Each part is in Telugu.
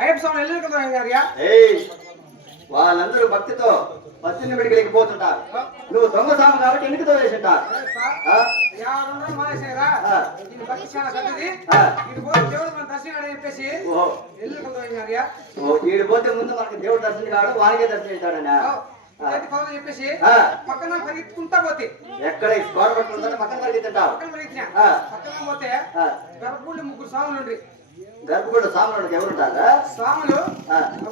అయ్యప్ప స్వామి వెళ్ళారు. వాళ్ళందరూ భక్తితో పత్తిని విడికి పోతుంటారు. నువ్వు దొంగ స్వామి కాబట్టి ఎన్నికతో వేసింటారు. వీడు పోతే ముందు మనకి దేవుడు దర్శనం కావడం వానికే దర్శనం ఇస్తాడన్నా చెప్పేసి పక్కన పరిగెత్తుకుంటా పోతే ఎక్కడ గోడ పట్టుకుంటే పక్కన పరిగెత్తుంటావు. పక్కన పోతే గర్భగుడి ముగ్గురు స్వాములు ఉండ్రి. గర్భగుడి స్వాములు ఎవరుంటారా? స్వాములు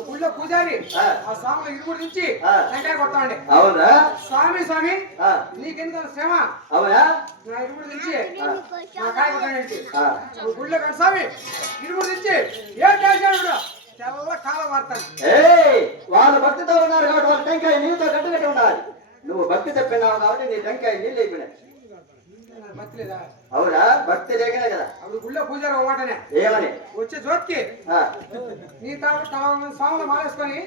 గుళ్ళో పూజారి. ఆ స్వాములు ఇరువురు నుంచి వెంకాయ కొడతాండి. అవునా? స్వామి స్వామి నీకెందుకు శ్రమ? అవునా? నా ఇరువురు నుంచి నా కాయ కొట్టానండి. గుళ్ళో కానీ స్వామి ఇరువురు నుంచి ఏం చేశాడు? తెల్ల కాలం వాడతాను. వాళ్ళు భక్తితో ఉన్నారు కాబట్టి వాళ్ళ టెంకాయ నీతో గట్టుగట్టి ఉండాలి. నువ్వు భక్తి చెప్పినావు కాబట్టి నీ టెంకాయ నీళ్ళు అయిపోయినాయి. భక్తి లేదా? అవునా? భక్తి లేకనే కదా. అప్పుడు గుళ్ళో పూజారి ఒక మాటనే ఏమని వచ్చే జ్యోతికి నీ స్వాములు మాలేసుకొని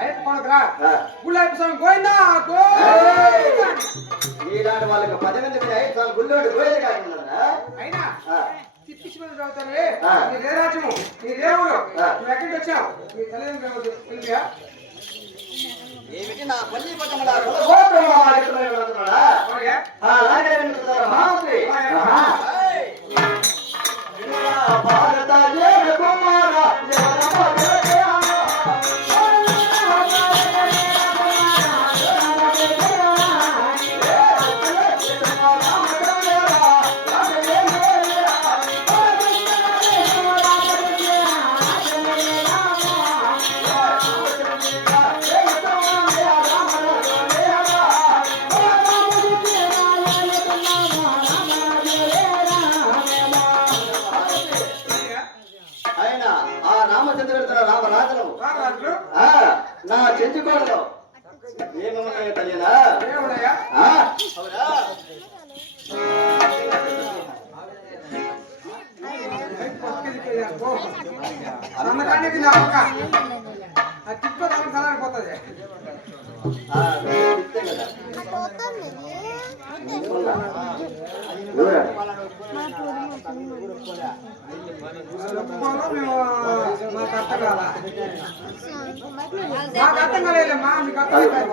అయ్యప్ప కొనకరా గుళ్ళో అయ్యప్ప స్వామి గోయిందా నీలాంటి వాళ్ళకి 10 మంది అయ్యప్ప స్వామి గుళ్ళో గోయింది కాకుండా అయినా తిప్పించి మంది చదువుతారు. నీ ఏ రాజ్యము నీ దేవుడు నువ్వు ఎక్కడికి వచ్చావు? నీ తల్లిదండ్రులు తెలియదా? ఏమిటి నా పల్లి పట్టణ నా చెంచుకోడలో ఏమన్నాయో తెలియదా? పోతుంది మాకు అర్థం కాదా? మాకు అర్థం కాలేదమ్మా, మీకు అర్థం కాదు.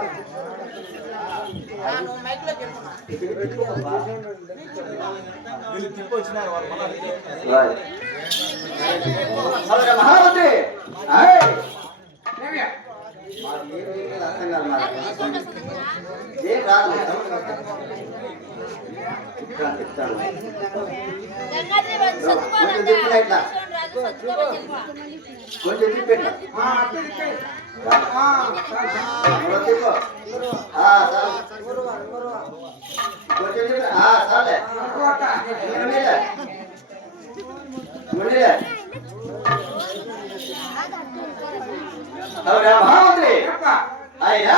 మహామంత్రి ఏం రాదు కొంచెం తిప్పెట్టు మహామంత్రి అయ్యా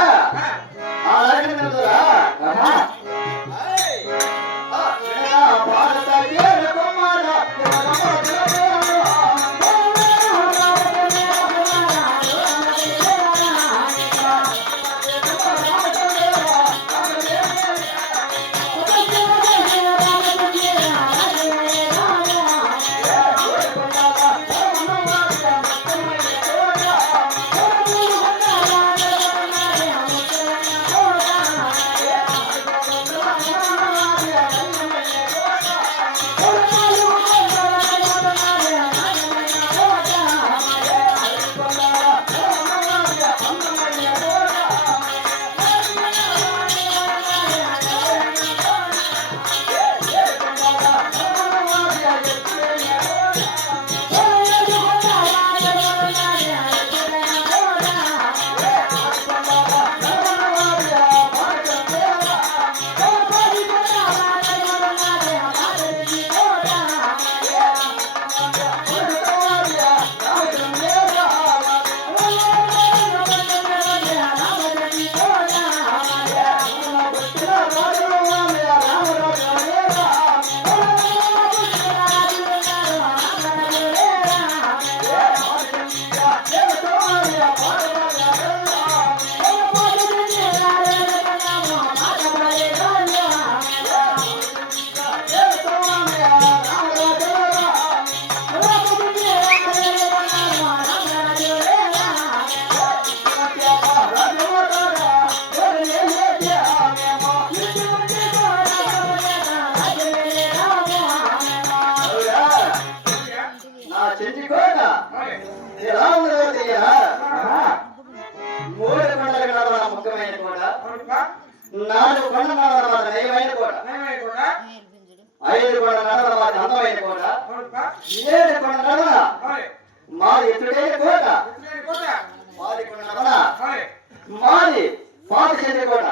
చేత ఎలా ఉందో తెలియదా? మూడు కొండలకు నడవడం ముఖ్యమైన కోట, నాలుగు కొండ నడవడం అది నయమైన కోట, ఐదు కొండ నడవడం అది అందమైన కోట, ఏడు కొండ నడవడ మాది ఎత్తుడైన కోట, మాది కొండ నడవడ మాది పాత చెంది కోట.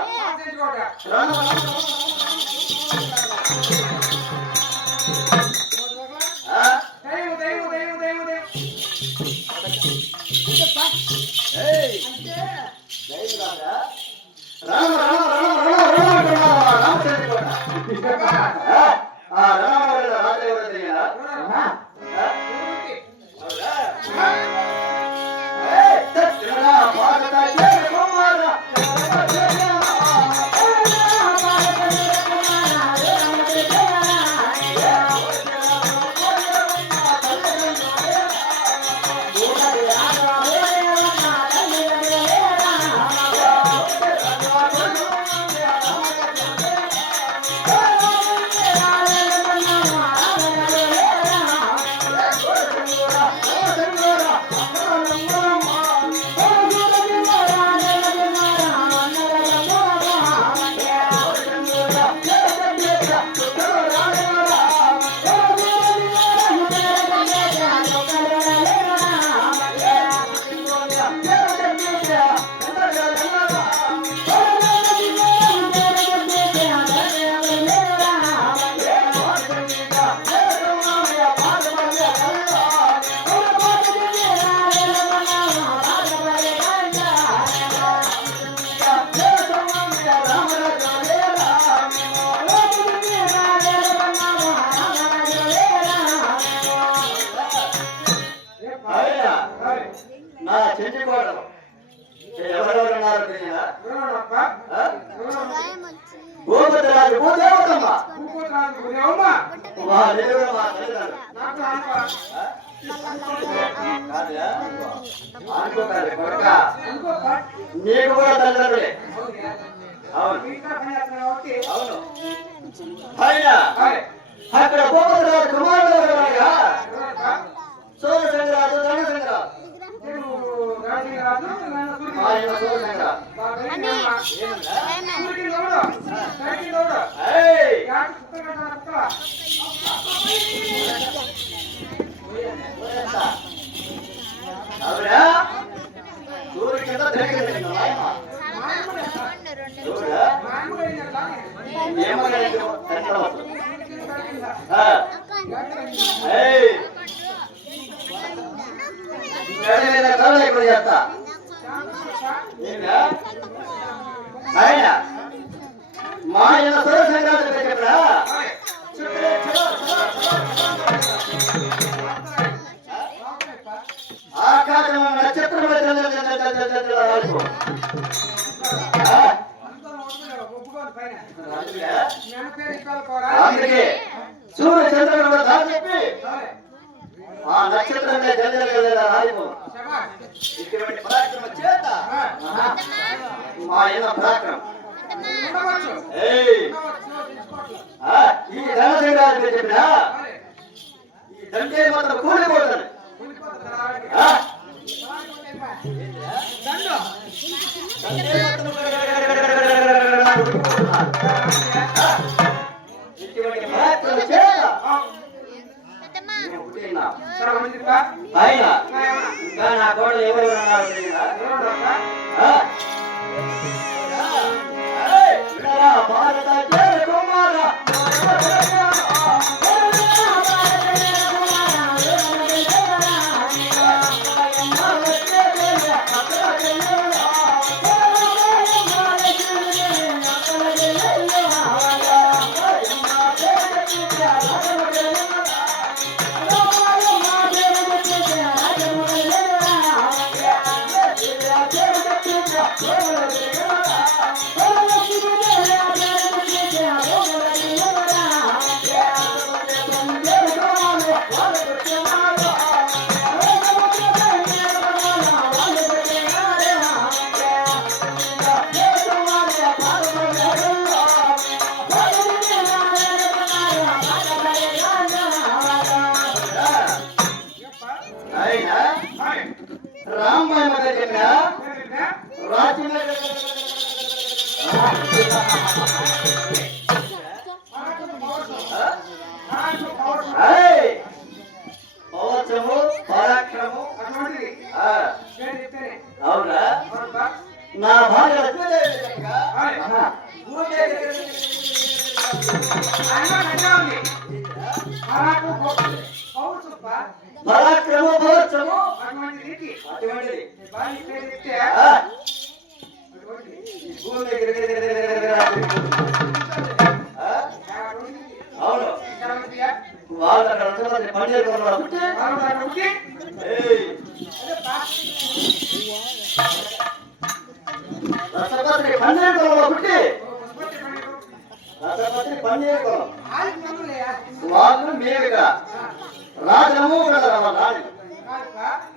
నా చెంచి కోటలు ఎవరెవరున్నారు తెలియదా? భూపతిరాజు భూదేవతమ్మ వాళ్ళెవరు మా తల్లిదండ్రులు అనుకోకండి కొడుక, నీకు కూడా తల్లిదండ్రులే. అవును అవును. పైన అక్కడ భూపతిరాజు కుమారుడు సోమశంకరాజు ధనశంకరాజు అవునా? సూర్యుడి కింద ఇప్పుడు చేస్తా ఆయన మా ఆయన సోమశంకరాజు చెప్పరా? ఆకాశం నక్షత్రం అందుకే సూర్య చంద్రుడు చెప్పి ఆ నక్షత్రం ఇటువంటి పరాక్రమ చేత మా ఆయన పరాక్రమం ఈ ధనశంకరాజు చెప్పినా ఈ దండే మాత్రం కూలిపోతాను. ఇటువంటి పరాక్రమ చేత ఆయన ఇంకా నా కోడలు ఎవరు భారత జయ కుమార అయినా రామాయణ మధ్య చెప్పిన రాజ్యం పౌత్రము పరాక్రము అటువంటిది అవునా నా భార్య లక్ష్మీదేవి పరాక్రమ పౌత్రము అటువంటిది భూమి అవును వాళ్ళు అక్కడ పండుగ రసపత్రి పన్నెండు పుట్టి రసపత్రి పన్నెండు వాళ్ళు మేమిగా రాజము రాజు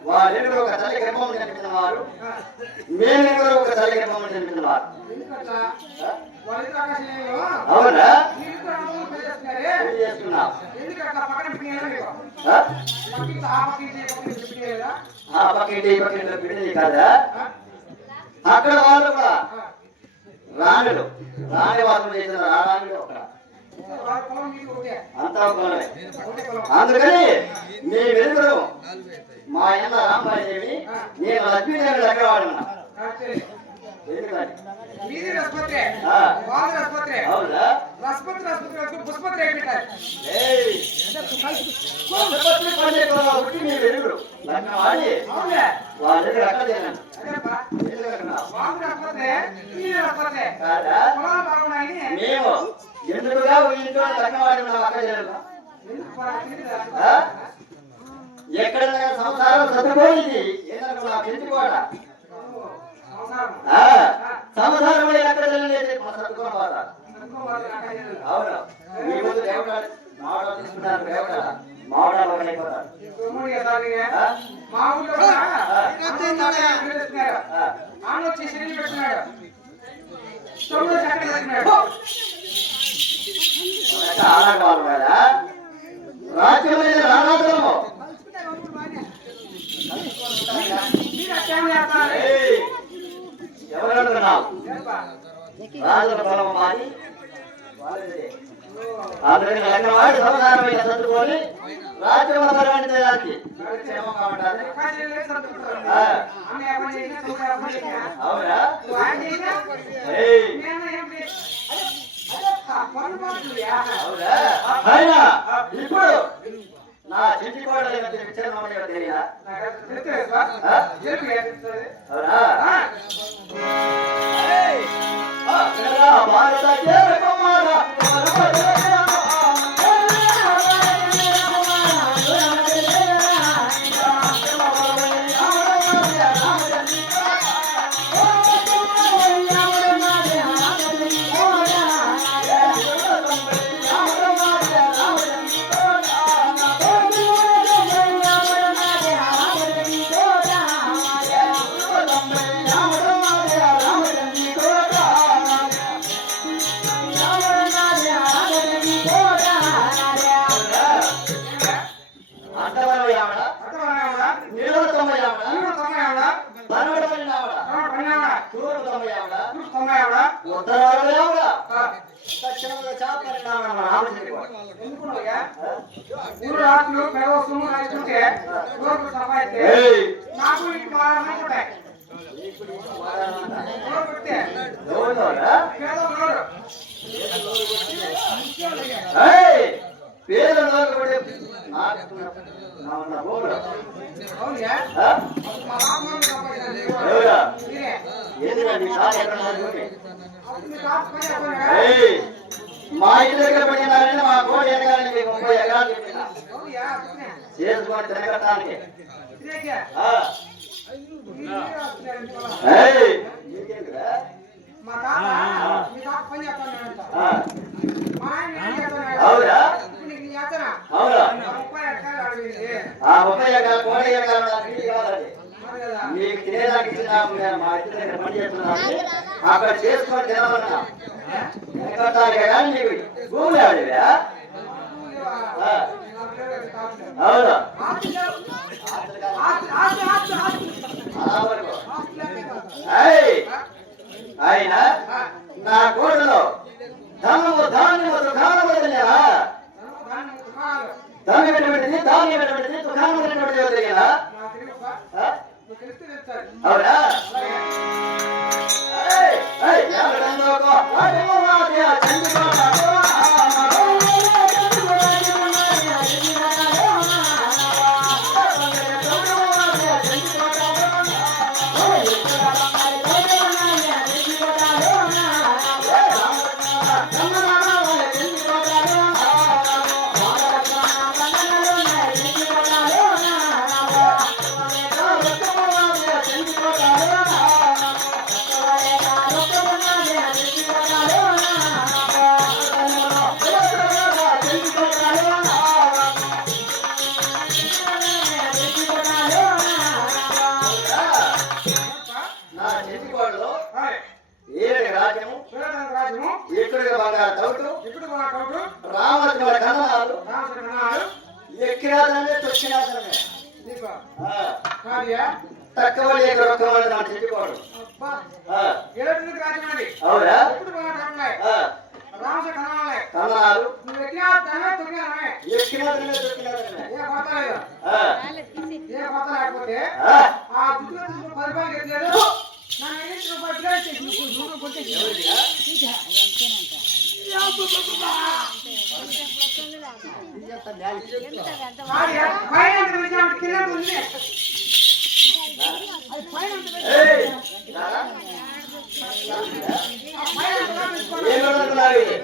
వారెందుకు ఒక తల్లి గర్భం జన్మించిన వారు మేమెవరు ఒక తల్లి గర్భం జన్మించిన వారు అవునా చేస్తున్నాం ఆ పక్కింటి పక్కింటి పిల్లలు కాదా అక్కడ వాళ్ళు కూడా రాణులు రాణి వాసం చేసిన రాణులు అక్కడ అంతా పొలమే అందుకని నీ వెలుగురు మా అన్న రాంబాదేవి నేను లక్ష్మీదేవి దగ్గర వాడున్నా వెలుగురు లగ్నం వాడి వాళ్ళ అక్కడ మేము ఎందుకుగా ఇంట్లో లగ్నవాడి ఎక్కడ సంసారం చదువుకోయింది ఎందుకు కూడా సంసారం ఎక్కడ అవును మీ ముందు దేవతాడు మావడాలు తీసుకున్నారు దేవతాడు మావడాలు ఒకటైపోతారు రాజ్యమైన రానాథము ఎవరనుకున్నావు రాజుల పొలం మాది అందుకని లగ్నవాడి సంసారమైన చదువుకొని రాజ్యముల పరిగణించడానికి క్షేమంగా ఉండాలి అవునా అయినా ఇప్పుడు నా చిట్టి కూడా తెలియదా భారత మా ఇంటి దగ్గర పడినారని మా కోడి ఎదగాలని 30 ఎకరాలు చెప్పిన చేసుకొని తిరగటానికి అవునా అవునా 30 ఎకరాలు కోడి ఎదగాలి మీకు తినేదానికి ఇచ్చిన మా ఇంటి దగ్గర పని చేస్తున్నాను అక్కడ చేసుకొని తినమన్నా కానీ నీకు భూములు ఆడివా అవును ఆస్తి లేవు. ఆస్తులు కాదు. ఆస్తి ఆస్తి ఆస్తి ఆస్తి అలా పడుకో. ఆస్తి లేకే కాదు. ఏయ్, ఆ? ఆయన నా కోటలో ధనము ధాన్యము దుకాణము తెలియదా? దాన్ని దుకాణాలు. ధనం ఎటువంటిది, ధాన్యం ఎటువంటిది, దుకాణం ఎటువంటిది తెలియదా? నాకు తెలియదుపా. ఆ? నువ్వు తెలిస్తే తెలుస్తాది. అవునా? అలాగే. ఏయ్, ఏయ్, ఎవరందోకో, అడుగువాది ఆ చంద్రుడు. నా చెంచుకోడలో హాయ్. ఏడు రాజ్యము, చూడడానికి రాజము. ఎక్కుడుగా బంగారు తౌటు, ఇప్పుడు మా కౌటు. రామలక్ష్మణ కన్ననాలు, రామచంద్రనాథ్. ఎక్కినాదనమే తొక్కినాదనమే. నీకు ఆ, కాదియా? తక్కువ లేక రొక్కమని నా చెంచుకోడు. అబ్బా. ఆ, ఏడున్నది రాజమండ్రి. అవునా? ఇప్పుడు మా కౌటులే. ఆ, రామచంద్ర కన్నాలే. కన్ననాలు, నువ్వు ఎక్కినా దానే తొక్కినామే. ఎక్కినాదనమే తొక్కినాదనమే. ఏ కొత్త లేదు. ఆ, ఏ కొత్త లేకపోతే ఆ, ఆ దుడ్డులో తీసుకుని 10 రూపాయలు ఎట్లేదు. నన్ను 20 రూపాయలు ప్లేట్ చేసి నువ్వు కొట్టేసి. ఎవరిదిగా? కాదియా? పైన ఎంత విషయం కింద ఉంది. అది పైన ఎంత విషయం. ఏయ్, రారా? పైన ఎంత విషయం. ఏమనుకున్నావు ఇది?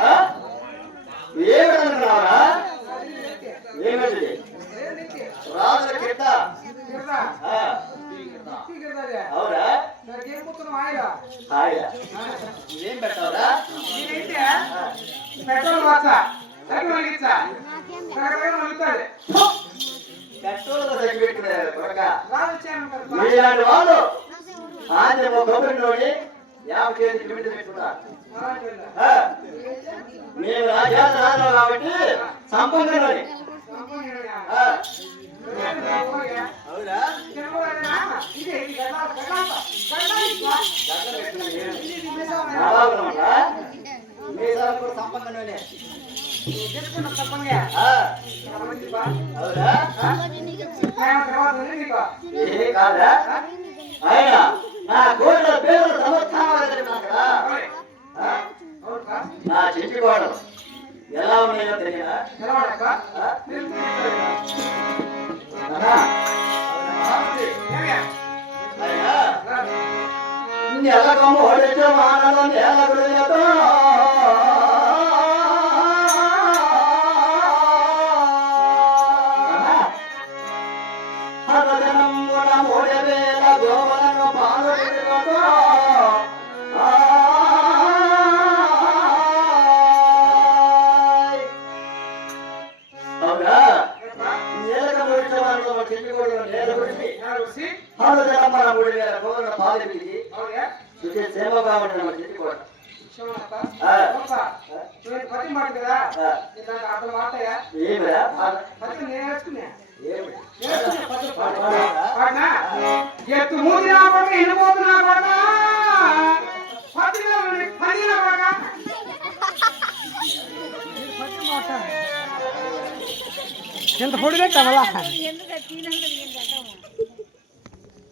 ఆ? ఏమనుకున్నావురా? ఏమిటి? ఏంటి? రాజుల కింద. కిరదా? ఆ, కిరదాదే. అవునా? దానికి ఏం పోతున్నావు ఆయిలా? హాయిగా. ఏం పెట్టావురా? నేనైతే పెట్రోల్ వాచా సైకిల్ వెలిగించా రకరకాల వెలుగుతుంది. పెట్రోల్ దగ్గర పెట్టుకున్నారు కొడక. రాజు వచ్చాను కదా. మీలాంటి వాళ్ళు ఆంధ్ర గవర్నమెంట్ 50 కేజీ లిమిట్ పెట్టుకున్నారు. ఆ, మేము రాజ్యాంగ రాజు కాబట్టి సంపంగంలోని. ఆ, అవునా? దండం పెట్టుకుని రావాలన్నమాట. మీ సార్ కూడా సంపంగంలోనే. ఆ, అవునా? ఏ కాదా? ఆయన నా కోరిన పేరు సమర్థాలు కదా. ఆ, నా చెంచి కోడలు ఎలా ఉన్నాయో తెలియదా? ఆ? అన్నా, ఆయన నెలకము ಹೊಡೆದು ಮಾನವ ನೆಲಗುಳಿಯದು. ಹರದನಂಬುನ ಮೊಡೆಬೇಲ ಗೋವಲನು ಪಾಲುಬಿಡುವುದು. అవునా? నేలకు ముడిచేవాళ్ళు చెట్టుకోడు నేల గుడిసి హరదనమ్మన ముడి వేల గోవల పాలు పిలిచి సుఖే సేవగా ఉంటుంది మన చెట్టుకోడు. పత్తి మాట కదా అర్థం మాటయా ఏమిరా? పత్తి నేను నేర్చుకున్నా ఏమిటి? ఎత్తు మూతి నా పడక ఎన్నుపోతు నా పడక పత్తి పది నా పడక ఎంత పొడి పెట్టామలా ఎందుకు